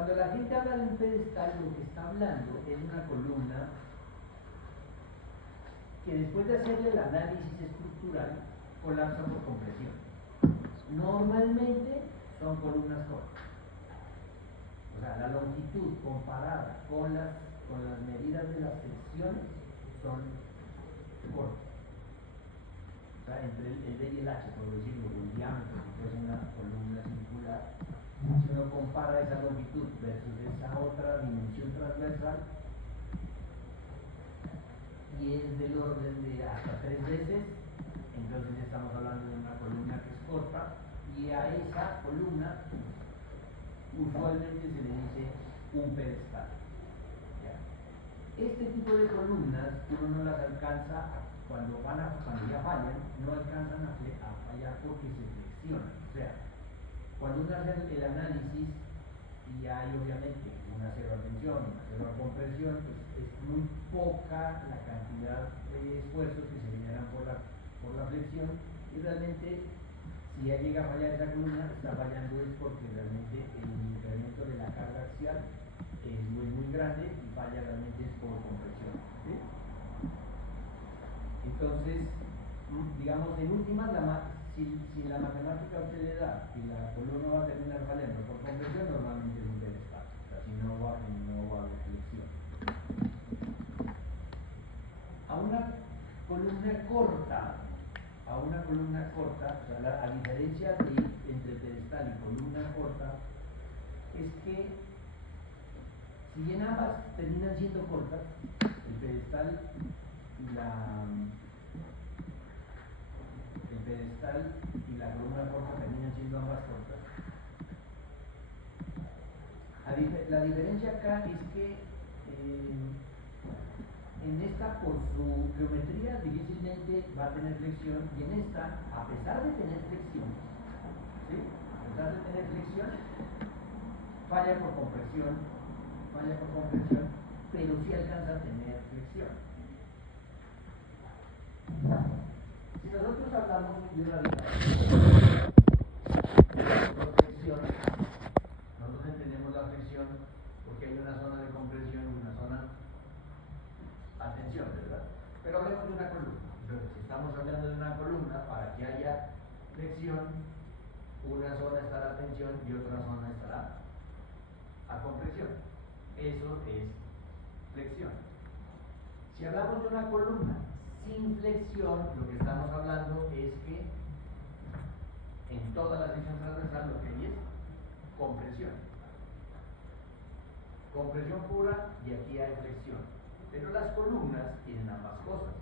Cuando la gente habla de un pedestal, lo que está hablando es una columna que después de hacerle el análisis estructural, colapsa por compresión. Normalmente son columnas cortas. O sea, la longitud comparada con las medidas de las secciones son cortas. O sea, entre el D y el H, por decirlo, el diámetro, que es una columna circular, si uno compara esa longitud versus esa otra dimensión transversal, y es del orden de hasta 3 veces, entonces estamos hablando de una columna que es corta, y a esa columna usualmente se le dice un pedestal. ¿Ya? Este tipo de columnas uno no las alcanza cuando ya fallan, no alcanzan a fallar porque se flexionan. O sea, cuando uno hace el análisis y hay obviamente una cero a tensión, una cero a compresión, pues es muy poca la cantidad de esfuerzos que se generan por la flexión, y realmente si ya llega a fallar esa columna, está fallando es porque realmente el incremento de la carga axial es muy grande y falla realmente es por compresión. ¿Sí? Entonces, digamos, en últimas, si la matemática usted le da y la columna va a terminar fallando por compresión, normalmente es un pedestal. O sea, si no va a haber flexión. A una columna corta, o sea, la diferencia entre pedestal y columna corta es que si bien ambas terminan siendo cortas, el pedestal y la columna corta terminan siendo ambas cortas. La diferencia acá es que en esta, por su geometría, difícilmente va a tener flexión, y en esta, a pesar de tener flexión, ¿sí? A pesar de tener flexión, falla por compresión, pero sí alcanza a tener flexión. Si nosotros hablamos de una flexión, nosotros entendemos la flexión porque hay una zona de compresión y una zona a tensión, ¿verdad? Pero hablemos de una columna. Entonces, si estamos hablando de una columna, para que haya flexión, una zona estará a tensión y otra zona estará a compresión. Eso es flexión. Si hablamos de una columna sin flexión, lo que estamos hablando es que en toda la sección transversal lo que hay es compresión. Compresión pura, y aquí hay flexión. Pero las columnas tienen ambas cosas.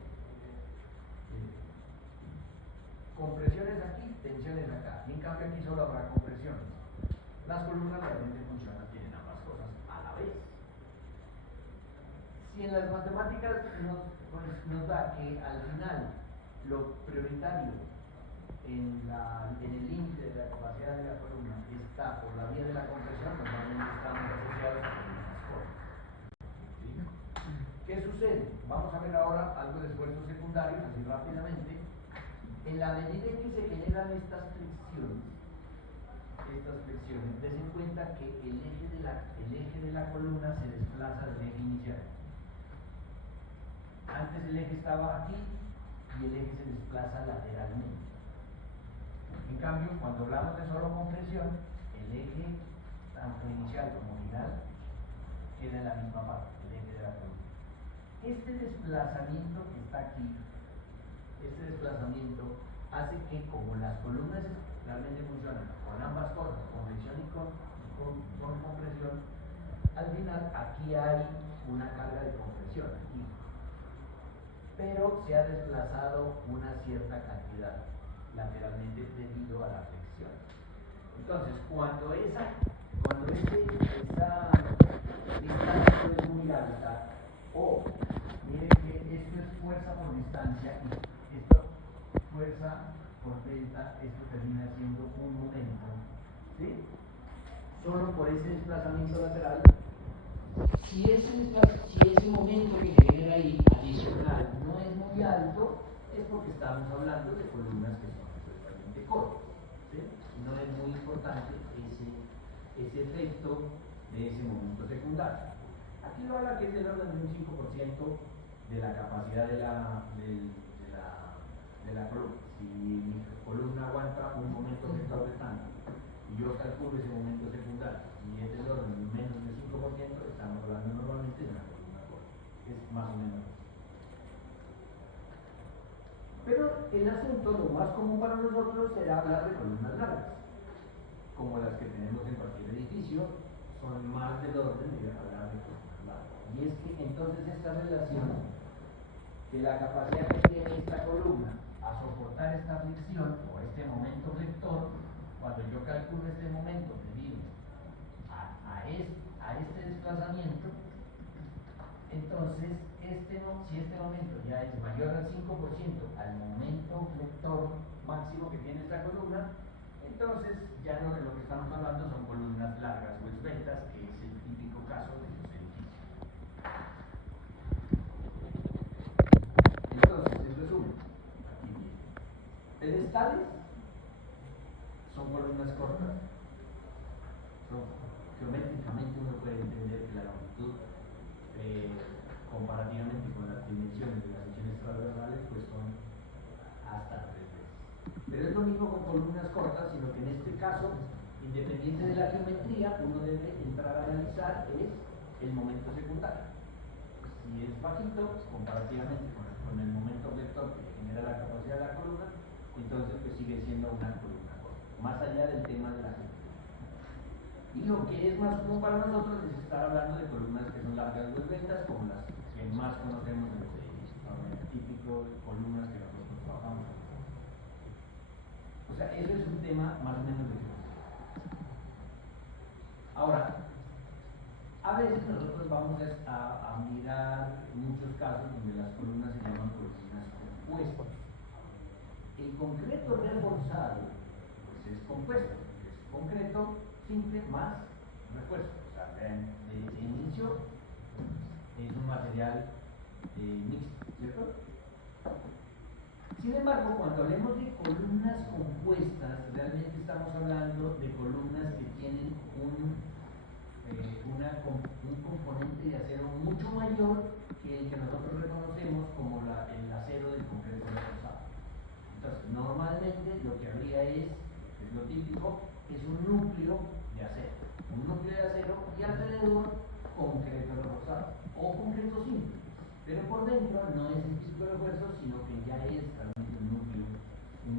Compresiones aquí, tensiones acá. Y en cambio aquí solo habrá compresiones. Las columnas realmente funcionan, tienen ambas cosas a la vez. Si en las matemáticas nos da que al final lo prioritario en el límite de la capacidad de la columna está por la vía de la compresión, normalmente estamos asociados a columnas cortas. ¿Sí? ¿Qué sucede? Vamos a ver ahora algo de esfuerzos secundarios, así rápidamente. En la medida en que se generan estas flexiones, den en cuenta que el eje de la columna se desplaza del eje inicial. Antes el eje estaba aquí y el eje se desplaza lateralmente. En cambio, cuando hablamos de solo compresión, el eje, tanto inicial como final, queda en la misma parte, el eje de la columna. Este desplazamiento que está aquí, hace que, como las columnas realmente funcionan con ambas cosas, con flexión y con compresión, al final aquí hay una carga de compresión, aquí. Pero se ha desplazado una cierta cantidad lateralmente debido a la flexión. Entonces, cuando esa distancia es muy alta, o miren que esto es fuerza por distancia y esto fuerza por delta, esto termina siendo un momento, ¿sí? Solo por ese desplazamiento lateral. Si ese momento que se genera ahí adicional no es muy alto, es porque estamos hablando de columnas que son absolutamente cortas, ¿sí? No es muy importante ese efecto de ese momento secundario. Aquí lo habla que es del orden de un 5% de la capacidad de la columna. Si mi columna aguanta un momento vector de tanto y yo calculo ese momento secundario y es del orden de menos del 5%, estamos hablando normalmente de una columna corta. Es más o menos. Pero el asunto, lo más común para nosotros será hablar de columnas largas, como las que tenemos en cualquier edificio, son más del orden de hablar de columnas largas. Y es que entonces esta relación de la capacidad que tiene esta columna a soportar esta fricción o este momento vector, cuando yo calculo este momento debido a este desplazamiento, entonces si este momento ya es mayor al 5% al momento vector máximo que tiene esta columna, entonces ya no de lo que estamos hablando son columnas largas o esbeltas, que es el típico caso de los edificios. Entonces, en resumen, aquí viene. Pedestales son columnas cortas. Geométricamente uno puede entender que la longitud comparativamente con las dimensiones de las secciones transversales pues son hasta 3 veces. Pero es lo mismo con columnas cortas, sino que en este caso, independiente de la geometría, uno debe entrar a analizar es el momento secundario. Si es bajito, comparativamente con el momento vector que genera la capacidad de la columna, entonces pues sigue siendo una columna corta, más allá del tema de la geometría. Y lo que es más común para nosotros es estar hablando de columnas que son largas o esbeltas, como las que más conocemos en los edificios, el típico de columnas que nosotros trabajamos. O sea, eso es un tema más o menos de geometría. Ahora, a veces nosotros vamos a mirar muchos casos donde las columnas se llaman columnas compuestas. El concreto reforzado pues es compuesto, es concreto simple más refuerzo. O sea, de inicio es un material mixto, ¿cierto? Sin embargo, cuando hablemos de columnas compuestas, realmente estamos hablando de columnas que tienen un componente de acero mucho mayor que el que nosotros reconocemos como el acero del concreto reforzado. Entonces, normalmente lo que habría es lo típico, es un núcleo de acero. Un núcleo de acero y alrededor concreto reforzado o concreto simple. Pero por dentro no es el tipo de refuerzo, sino que ya es realmente un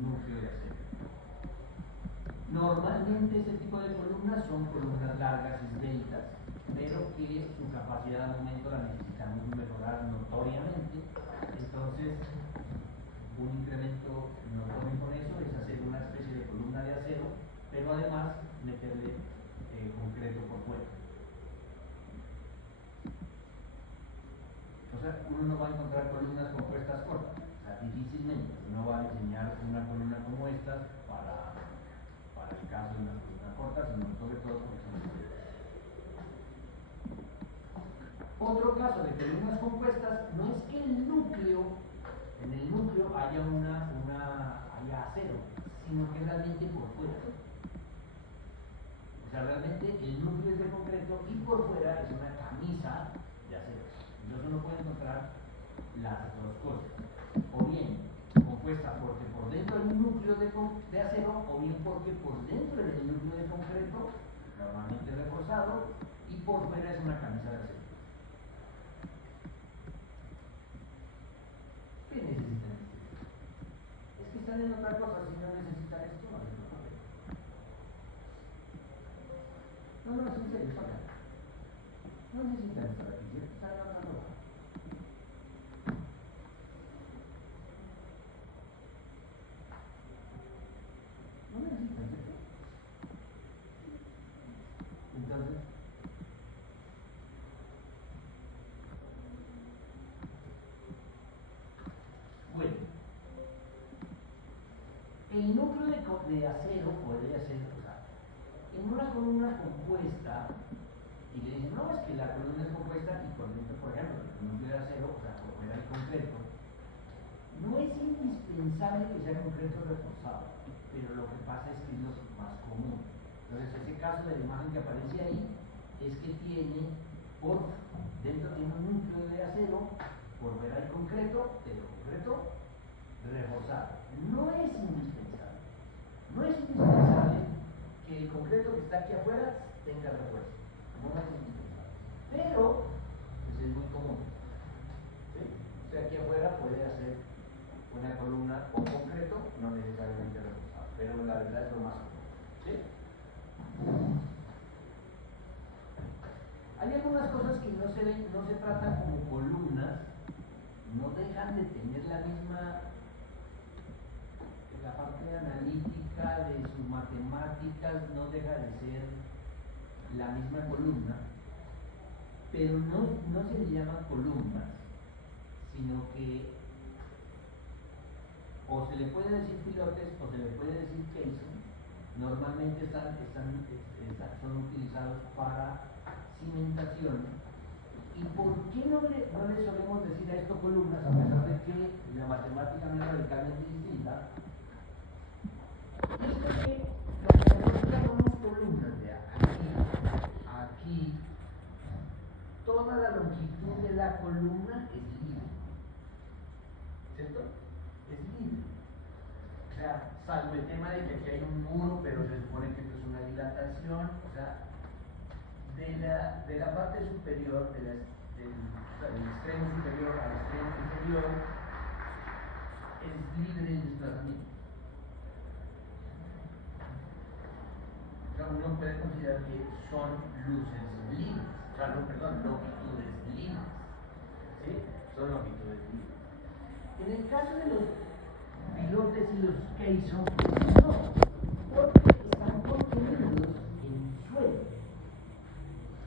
núcleo de acero. Normalmente este tipo de columnas son columnas largas y esbeltas, pero que su capacidad de aumento la necesitamos mejorar notoriamente. Entonces, un incremento notorio con eso es hacer una especie de columna de acero, pero además meterle concreto por fuera. O sea, uno no va a encontrar columnas compuestas cortas, o sea, difícilmente. Uno va a diseñar una columna como esta para el caso de una columna corta, sino sobre todo porque son esbeltas. Otro caso de columnas compuestas no es que en el núcleo haya haya acero, sino que realmente por fuera. O sea, realmente el núcleo es de concreto y por fuera es una camisa de acero. Entonces uno puede encontrar las dos cosas. O bien compuesta porque por dentro hay un núcleo de acero, o bien porque por dentro del núcleo de concreto, normalmente reforzado, y por fuera es una camisa de acero. ¿Qué necesitan? Es que están en otra cosa, si no necesitan esto, no les problema. No, es en serio, está. No necesitan estar aquí, ¿cierto? Están en otra cosa. No necesitan, ¿cierto? Entonces, bueno, el núcleo de acero podría ser, o sea, en una columna compuesta, y le dicen, no, es que la columna es compuesta y por dentro, por ejemplo, el núcleo de acero, o sea, por fuera el concreto, no es indispensable que sea concreto reforzado, pero lo que pasa es que es lo más común. Entonces, ese caso de la imagen que aparece ahí es que tiene, dentro tiene un núcleo de acero, por fuera hay concreto, pero concreto reforzado. No es indispensable. No es indispensable que el concreto que está aquí afuera tenga refuerzo. No es indispensable. Pero, pues es muy común. ¿Sí? O sea, aquí afuera puede hacer una columna con concreto, no necesariamente reforzado. Pero la verdad es lo más común. ¿Sí? Hay algunas cosas que no se tratan como columnas, no dejan de tener la misma, la parte analítica de sus matemáticas no deja de ser la misma columna, pero no se le llaman columnas, sino que o se le puede decir pilotes o se le puede decir caisson. Normalmente son utilizados para cimentación. ¿Y por qué no le solemos decir a esto columnas, a pesar de que la matemática no es radicalmente distinta? Es que cuando nosotros llamamos columnas de aquí, toda la longitud de la columna es libre. ¿Cierto? Es libre. O sea, salvo el tema de que aquí hay un muro, pero se supone que esto es una dilatación, o sea, de la parte superior, del extremo superior al extremo inferior, es libre el desplazamiento. O sea, uno puede considerar que son luces libres, o sea, longitudes libres. ¿Sí? Son longitudes libres. En el caso de los pilotes y los caisson, pues no, porque están contenidos en suelo.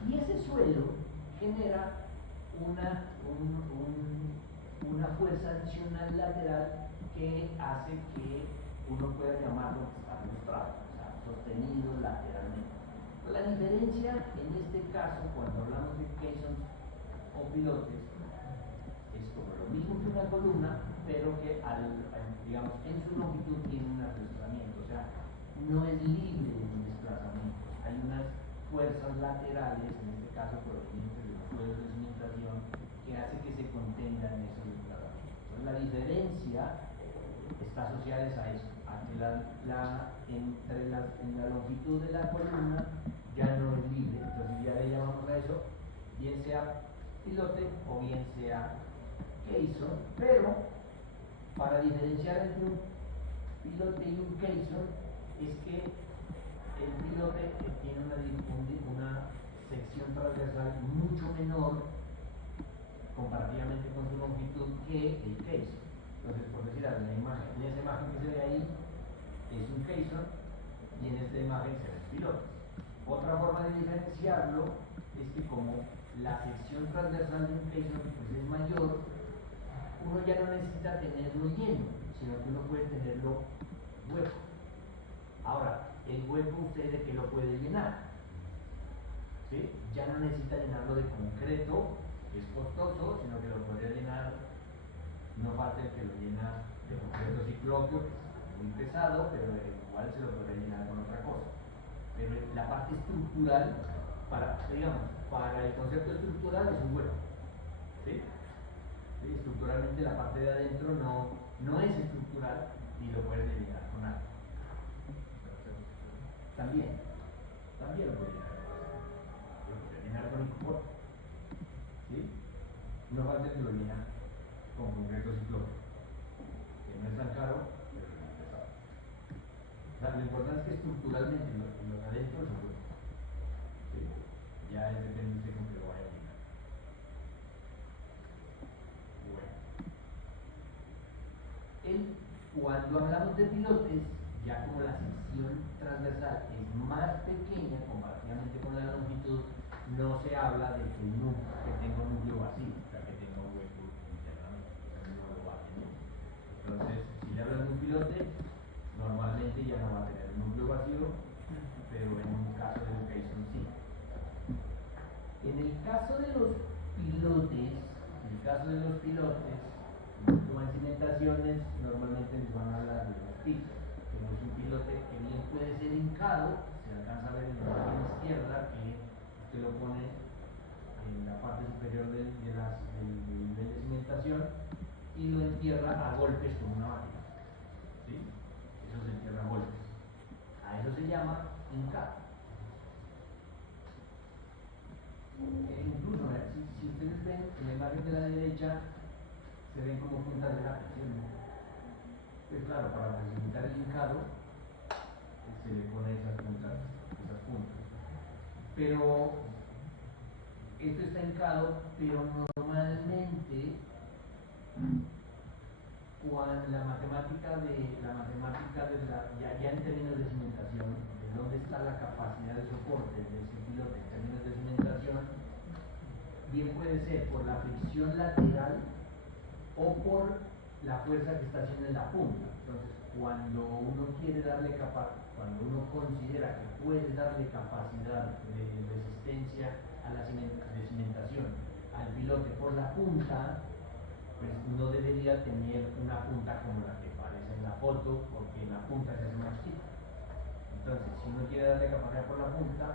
Y ese suelo genera una fuerza adicional lateral que hace que uno pueda llamarlo arrastrado, o sea, sostenido lateralmente. La diferencia en este caso, cuando hablamos de caissons o pilotes, es como lo mismo que una columna, pero que digamos, en su longitud tiene un arrastramiento, o sea, no es libre de un desplazamiento. Hay unas fuerzas laterales, en este caso provenientes de los suelos de cimentación, que hace que se contengan esos desplazamientos. Entonces, la diferencia está asociada a eso, a que en la longitud de la columna ya no es libre. Entonces ya le llamamos a eso, bien sea pilote o bien sea caisson, pero para diferenciar entre un pilote y un caisson es que el pilote tiene una sección transversal mucho menor comparativamente con su longitud que el caisson. Entonces, por decir algo, en esa imagen que se ve ahí es un caisson y en esta imagen se ven pilotes. Otra forma de diferenciarlo es que como la sección transversal de un caisson pues es mayor, uno ya no necesita tenerlo lleno, sino que uno puede tenerlo hueco. Ahora, el hueco usted de que lo puede llenar, ¿sí? Ya no necesita llenarlo de concreto, que es costoso, sino que lo puede llenar, no falta el que lo llena de concreto ciclópeo, que es muy pesado, pero igual se lo puede llenar con otra cosa. Pero la parte estructural, para el concepto estructural es un hueco, ¿sí? ¿Sí? Estructuralmente la parte de adentro no es estructural y lo puedes llenar con algo. También lo puede llenar. Lo puede llenar con icopor, ¿sí? No falta que lo llena con concreto ciclópeo, que no es tan caro, pero es muy pesado. O sea, lo importante es que estructuralmente lo de adentro es un hueco, ¿sí? Ya depende de con que lo vaya a llenar. Cuando hablamos de pilotes, ya como la sección transversal es más pequeña comparativamente con la longitud, no se habla de que tenga un núcleo vacío, o sea, que tenga un hueco internamente, no lo va a tener. Entonces, si le hablas de un pilote, normalmente ya no va a tener un núcleo vacío, pero en un caso de un caisson sí. En el caso de los pilotes, como en cimentaciones, normalmente les van a hablar de los pisos. Tenemos un pilote que bien puede ser hincado, se alcanza a ver en la imagen izquierda que usted lo pone en la parte superior del nivel de cimentación y lo entierra a golpes con una máquina. ¿Sí? Eso se entierra a golpes. A eso se llama hincado. Incluso, si ustedes ven en la imagen de la derecha, se ven como puntas de lápiz, ¿sí? Pues claro, para facilitar el hincado, se le pone esas puntas. Pero esto está hincado, pero normalmente cuando la matemática ya en términos de cimentación, de dónde está la capacidad de soporte de ese pilote en términos de cimentación, bien puede ser por la fricción lateral o por la fuerza que está haciendo en la punta. Entonces, cuando uno considera que puede darle capacidad de resistencia a la cimentación al pilote por la punta, pues no debería tener una punta como la que aparece en la foto, porque la punta se hace más chica. Entonces, si uno quiere darle capacidad por la punta,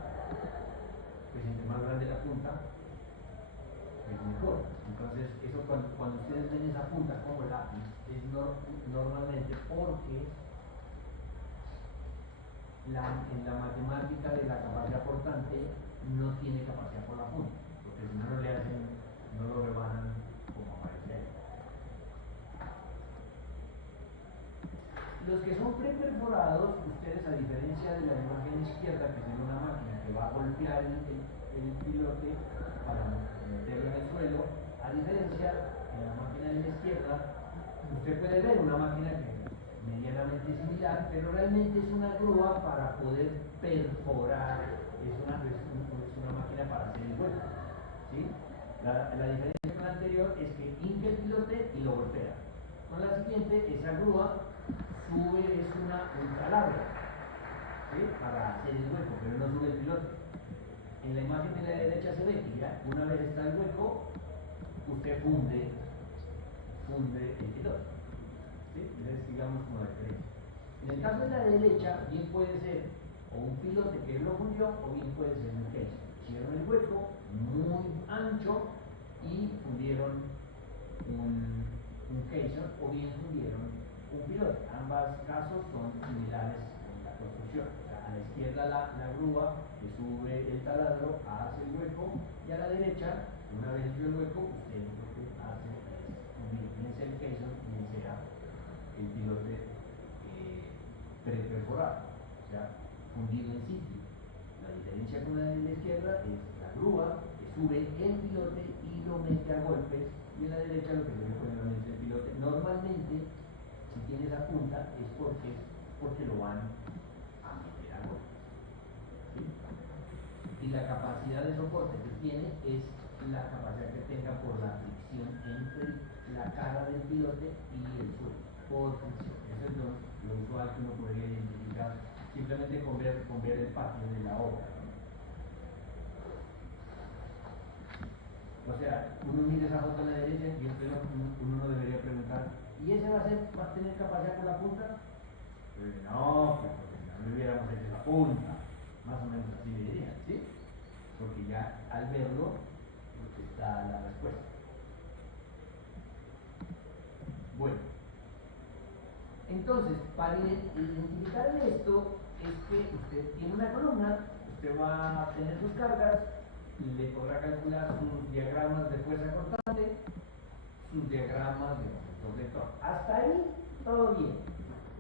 pues entre más grande la punta, es mejor. Entonces, eso cuando ustedes ven esa punta como lápiz, es normalmente porque en la matemática de la capacidad portante no tiene capacidad por la punta, porque si no no lo rebanan como aparece ahí. Los que son preperforados, ustedes, a diferencia de la imagen izquierda, que tiene una máquina que va a golpear el pilote para meterlo en el suelo, a diferencia, en la máquina de la izquierda, usted puede ver una máquina que es medianamente similar, pero realmente es una grúa para poder perforar, es una máquina para hacer el hueco. ¿Sí? La diferencia con la anterior es que hinca el pilote y lo golpea. Con la siguiente, esa grúa sube, es un taladro, ¿sí? Para hacer el hueco, pero no sube el pilote. En la imagen de la derecha se ve que ya una vez está el hueco, usted funde el piloto. ¿Sí? Entonces, digamos como la diferencia. En el caso de la derecha, bien puede ser o un pilote que lo fundió, o bien puede ser un case. Hicieron el hueco muy ancho y fundieron un case, o bien fundieron un pilote. Ambos casos son similares en la construcción. O sea, a la izquierda la grúa que sube el taladro hace el hueco, y a la derecha, una vez hecho el hueco, usted lo que hace es fundir, bien sea el case, bien sea el pilote preperforado, o sea, fundido en sitio. La diferencia con la de la izquierda es la grúa que sube el pilote y lo mete a golpes, y en la derecha lo que se ve es el pilote. Normalmente, si tiene esa punta, es porque lo van a meter a golpes. ¿Sí? Y la capacidad de soporte que tiene es la capacidad que tenga por la fricción entre la cara del pilote y el suelo, por fricción. Eso es lo usual que uno podría identificar simplemente con ver el patio de la obra, ¿no? O sea, uno mira esa foto a la derecha y uno no debería preguntar, ¿y ese va a tener capacidad por la punta? Pues no, pues porque si no le hubiéramos hecho la punta, más o menos así le dirían, ¿sí? Porque ya al verlo, pues está la respuesta. Bueno, entonces, para identificar esto, es que usted tiene una columna, usted va a tener sus cargas, le podrá calcular sus diagramas de fuerza cortante, sus diagramas de momento vector. Hasta ahí, todo bien,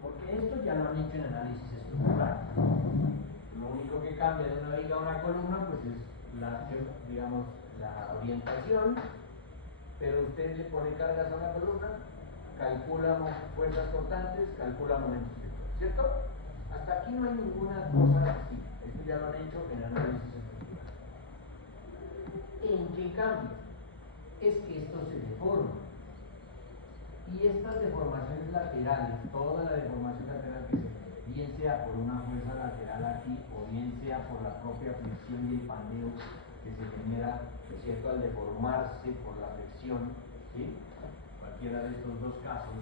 porque esto ya lo han hecho en análisis estructural. Lo único que cambia de una viga a una columna, pues es la orientación, pero usted le pone cargas a una columna, calcula fuerzas cortantes, calcula momentos vectores, ¿cierto? Hasta aquí no hay ninguna cosa así. Esto ya lo han hecho en análisis estructural. ¿En qué cambia? Es que esto se deforma. Y estas deformaciones laterales, toda la deformación lateral que se genera, bien sea por una fuerza lateral aquí, o bien sea por la propia fricción y el pandeo que se genera, ¿es cierto?, al deformarse por la fricción, ¿sí? Cualquiera de estos dos casos,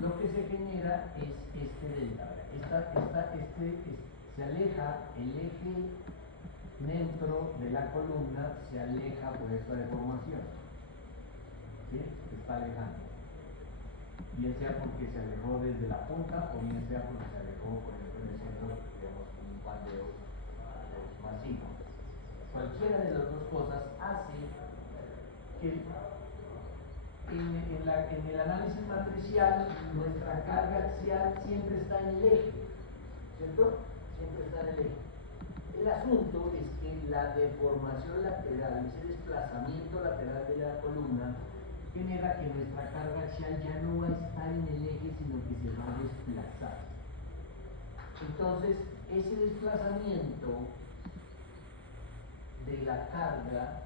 lo que se genera es este delta. Se aleja el eje neutro de la columna se aleja por esta deformación, ¿sí? Se está alejando, bien sea porque se alejó desde la punta o bien sea porque se alejó, por ejemplo, en el centro, digamos, un pandeo masivo. Cualquiera de las dos cosas hace que en el análisis matricial nuestra carga axial siempre está en el eje, ¿cierto? Siempre está en el eje. El asunto es que la deformación lateral, ese desplazamiento lateral de la columna, genera que nuestra carga axial ya no va a estar en el eje, sino que se va a desplazar. Entonces, ese desplazamiento de la carga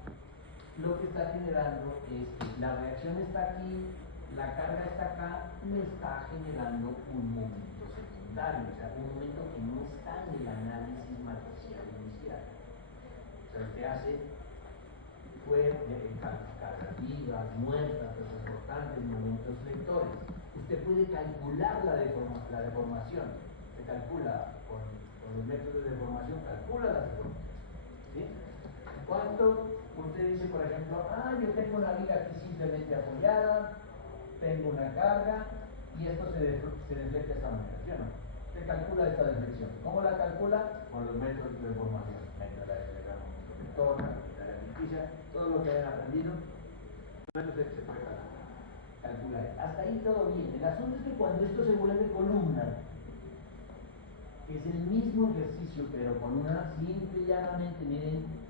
lo que está generando es que la reacción está aquí, la carga está acá, me está generando un momento secundario, o sea, un momento que no está en el análisis matricial inicial. O sea, usted hace cargas vivas, muertas, cosas importantes, momentos lectores. Usted puede calcular la deformación, se calcula con los métodos de deformación, calcula la deformación, ¿sí? ¿Cuánto? Usted dice, por ejemplo, yo tengo una viga aquí simplemente apoyada, tengo una carga y esto se deflecta de esta manera, ¿sí o no? Se calcula esta deflexión. ¿Cómo la calcula? Con los métodos de deformación. Método de diagrama vector, la ficticia, todo lo que hayan aprendido, entonces se puede calcular. Hasta ahí todo bien. El asunto es que cuando esto se vuelve columna, es el mismo ejercicio, pero con una simple y llanamente, miren,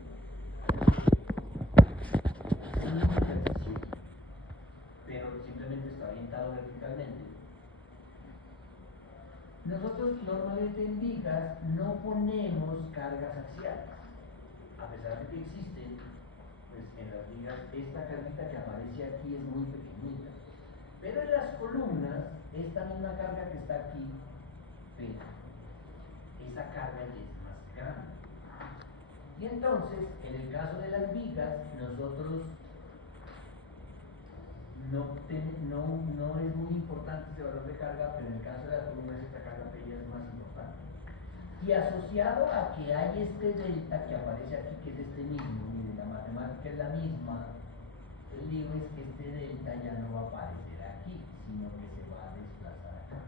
ejercicio, pero simplemente está orientado verticalmente. Nosotros normalmente en vigas no ponemos cargas axiales, a pesar de que existen, pues en las vigas esta carguita que aparece aquí es muy pequeñita, pero en las columnas esta misma carga que está aquí, pega, esa carga ya es más grande. Y entonces, en el caso de las vigas, nosotros no es muy importante este valor de carga, pero en el caso de las columnas esta carga P ya es más importante. Y asociado a que hay este delta que aparece aquí, que es este mismo, mire, la matemática es la misma, el lío es que este delta ya no va a aparecer aquí, sino que se va a desplazar acá.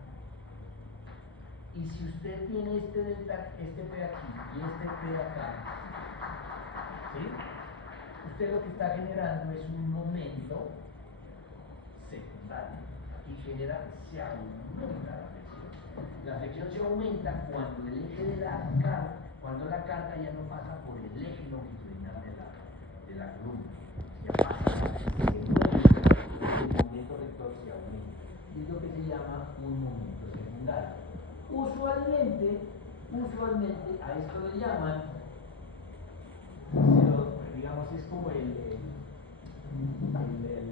Y si usted tiene este delta, este P aquí y este P acá, ¿sí? Usted lo que está generando es un momento secundario. Aquí se aumenta la flexión. La flexión se aumenta cuando el eje de la carga, cuando la carga ya no pasa por el eje longitudinal de la columna. Ya pasa, el momento rector se aumenta. Y es lo que se llama un momento secundario. Usualmente a esto le llaman, digamos, es como el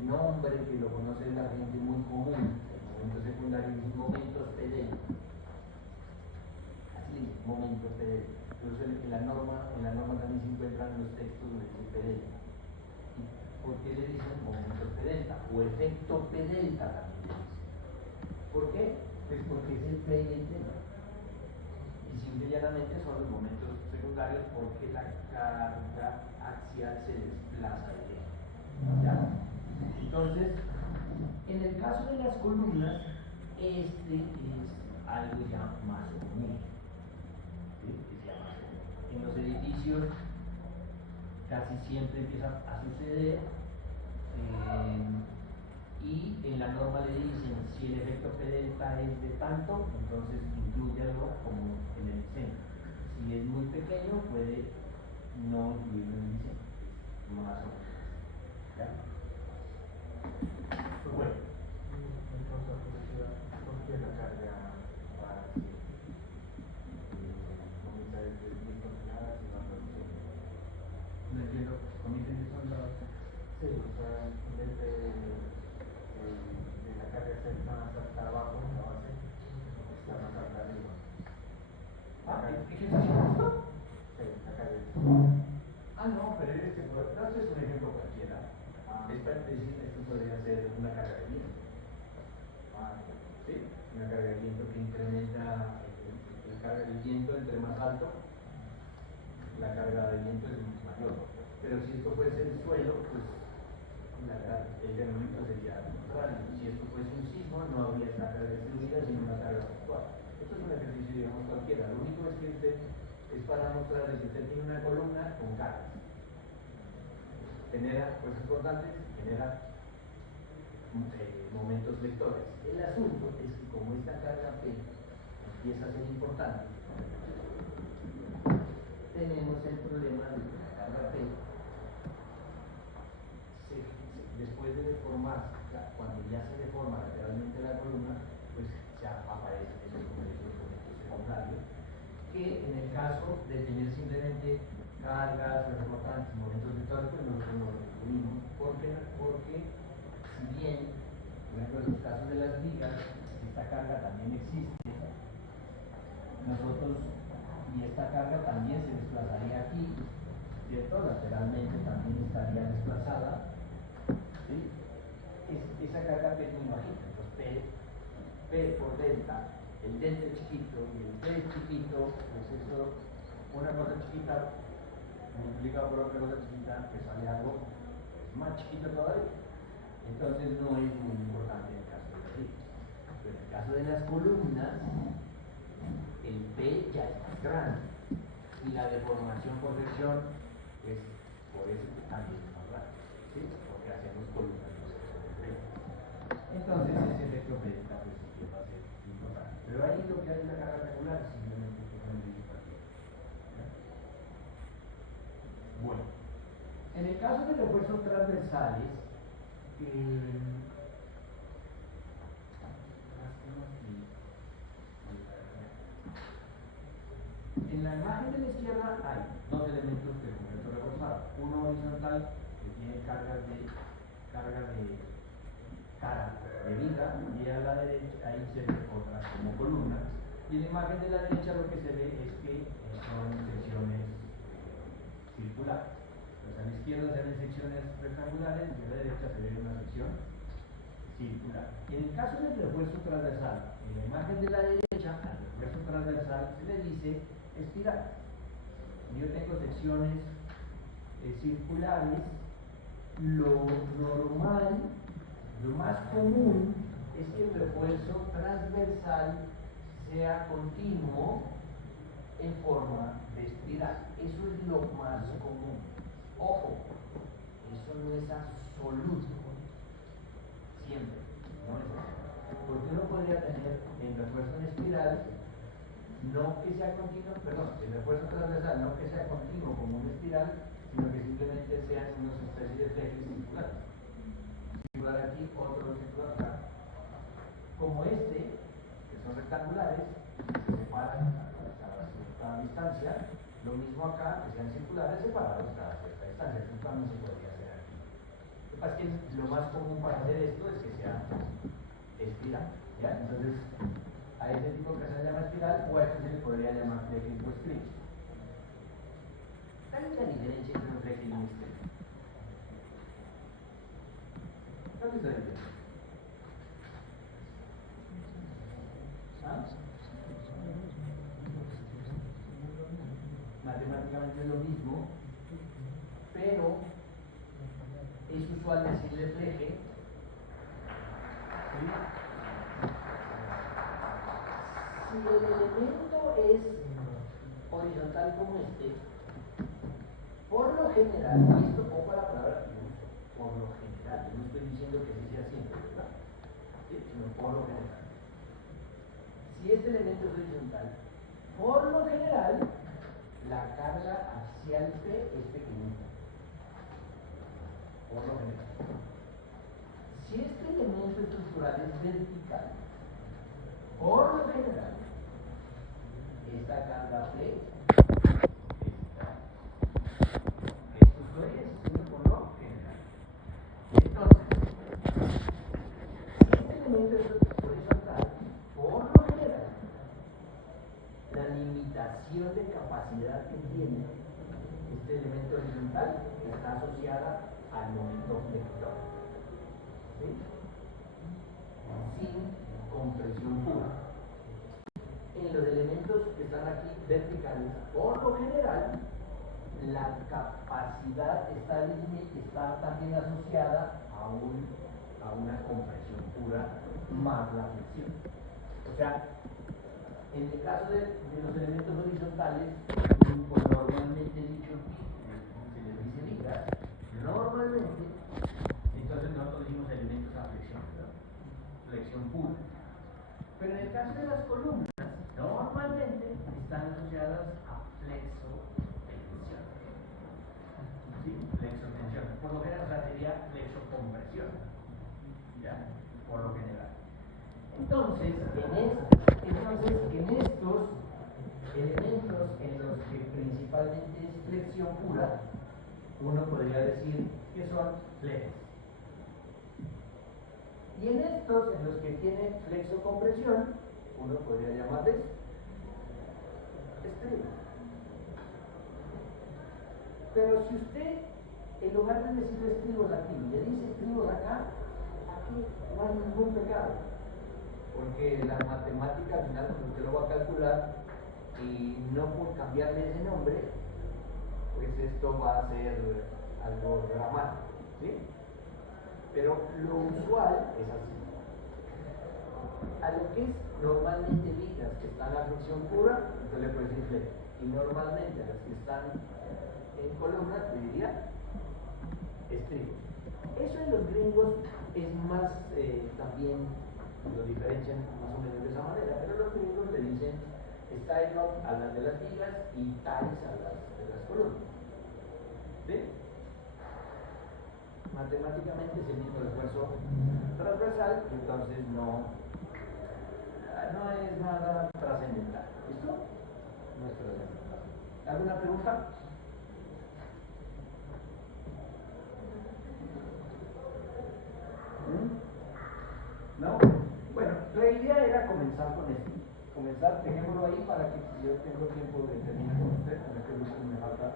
nombre que lo conoce la gente muy común. El momento secundario es momentos P delta. Así, momentos P delta. Entonces en la norma también se encuentran los textos donde dice P delta. ¿Por qué le dicen momentos P delta? O efecto P delta también le dicen. ¿Por qué? Pues porque es el P y el delta. Y simple y llanamente son los momentos secundarios porque la carga axial se desplaza del eje. ¿Ya? Entonces, en el caso de las columnas, este es algo ya más común. ¿Sí? Es ya más común. En los edificios casi siempre empieza a suceder y en la norma le dicen si el efecto P delta es de tanto, entonces inclúyalo como en el diseño. Si es muy pequeño, puede no incluirlo en el diseño. Más o menos. ¿Ya? Pues bueno. Entonces, ¿por qué la carga va así? Comienza desde 10 toneladas y va reduciendo. No entiendo, ¿comienzan de toneladas? Sí, o sea, en vez de la carga ser más hasta abajo en la base, está más hasta arriba. ¿Y qué está haciendo esto? Sí, la carga. No, pero este es un ejemplo cualquiera. Esto podría ser una carga de viento. ¿Sí? Una carga de viento que incrementa la carga del viento entre más alto, la carga de viento es mayor. Pero si esto fuese el suelo, pues el termómetro sería al contrario. Si esto fuese un sismo, no habría esta carga distribuida, sino una carga puntual. Esto es un ejercicio, digamos, cualquiera. Lo único es que es para mostrarles que usted tiene una columna con cargas. Genera fuerzas cortantes, genera momentos vectores. El asunto es que como esta carga P empieza a ser importante, tenemos el problema de que la carga P después de deformarse, cuando ya se deforma lateralmente la columna, pues ya aparecen esos momentos secundarios, que en el caso de tener simplemente cargas, recortantes, momentos vectores, pues no lo incluimos, porque si bien, por ejemplo, en los casos de las vigas, esta carga también existe, nosotros, y esta carga también se desplazaría aquí, ¿cierto? Lateralmente también estaría desplazada, ¿sí? Esa carga P es muy bajita, entonces P por delta, el delta es chiquito y el P es chiquito, pues eso, una cosa chiquita multiplicado por otra cosa chiquita, pues sale algo más chiquito todavía. Entonces no es muy importante en el caso de las vigas. Pero en el caso de las columnas, el P ya es más grande y la deformación por sección, pues por eso también es más grande, ¿sí? Porque hacemos columnas, no sé, sobre P. Entonces ese efecto delta pues sí va a ser importante. Pero ahí lo que hay es la carga regular, simplemente que no me dice cualquier. Bueno, en el caso de refuerzos transversales, en la imagen de la izquierda hay dos elementos de concreto reforzado. Uno horizontal que tiene carga de viga, y a la derecha ahí se ve otras como columnas. Y en la imagen de la derecha lo que se ve es que son secciones circulares. Entonces a la izquierda se ven secciones rectangulares y a la derecha se ve una sección circular. En el caso del refuerzo transversal, en la imagen de la derecha, al refuerzo transversal se le dice espiral. Yo tengo secciones circulares, lo normal, lo más común es que el refuerzo transversal sea continuo en forma de espiral. Eso es lo más común. Ojo, eso no es absoluto. Siempre, no es así. Porque uno podría tener el refuerzo en espiral, no que sea continuo, perdón, el refuerzo transversal no que sea continuo como una espiral, sino que simplemente sean unas especies de flejes circulares. Circular aquí, otro circular acá. Como este, que son rectangulares, se separan a cada distancia, lo mismo acá, que sean circulares separados cada cierta distancia. Esto también se podría hacer aquí. Lo que pasa es que lo más común para hacer esto es que sea espiral, ¿ya? Entonces, a ese tipo que se llama espiral, o a esto se le podría llamar fleje o string. ¿Cuál es la diferencia entre un fleje y un string? ¿Cuál es la diferencia? ¿Ah? Matemáticamente es lo mismo, pero es usual decirle fleje, ¿sí? Si el elemento es horizontal como este, por lo general, y esto ojo a la palabra que uso, por lo general, yo no estoy diciendo que sí sea siempre, ¿verdad? ¿Sí? Sino por lo general. Si este elemento es horizontal, por lo general, la carga axial P es pequeñita. Por lo general. Si este elemento estructural es vertical, por lo general, esta carga P esto es por lo general. Entonces, si este elemento es horizontal, por lo general, la limitación de capacidad que tiene este elemento horizontal está asociada al momento vector, ¿sí? Sin compresión pura. En los elementos que están aquí verticales, por lo general, la capacidad está también asociada a una compresión pura más la flexión. O sea, en el caso de los elementos horizontales, pues normalmente dicho, se les dice ligas, normalmente, entonces nosotros decimos elementos a flexión, ¿no? Flexión pura. Pero en el caso de las columnas, normalmente están asociadas a flexo-tensión. ¿Sí? Flexo-tensión. Por lo general, o sea, sería flexo-compresión. ¿Ya? Por lo general. Entonces, en estos elementos en los que principalmente es flexión pura, uno podría decir que son flex. Y en estos en los que tienen flexo-compresión, uno podría llamarles estribos. Pero si usted, en lugar de decir estribos aquí, le dice estribos acá, aquí no hay ningún pecado. Porque la matemática al final usted lo va a calcular y no por cambiarle ese nombre, pues esto va a ser algo dramático, ¿sí? Pero lo usual es así. A lo que es normalmente vigas que están a flexión pura, entonces le puedes decir flex. Y normalmente las que están en columna, te diría estribos. Eso en los gringos es más también lo diferencian más o menos de esa manera, pero los gringos le dicen style up a las de las vigas y ties a las de las columnas. ¿Sí? Matemáticamente es el mismo esfuerzo transversal, entonces no es nada trascendental. ¿Listo? No es trascendental. ¿Alguna pregunta? ¿No? Bueno, la idea era comenzar con esto. Comenzar, dejémoslo ahí para que si yo tengo tiempo de terminar con usted, con este grupo que me falta.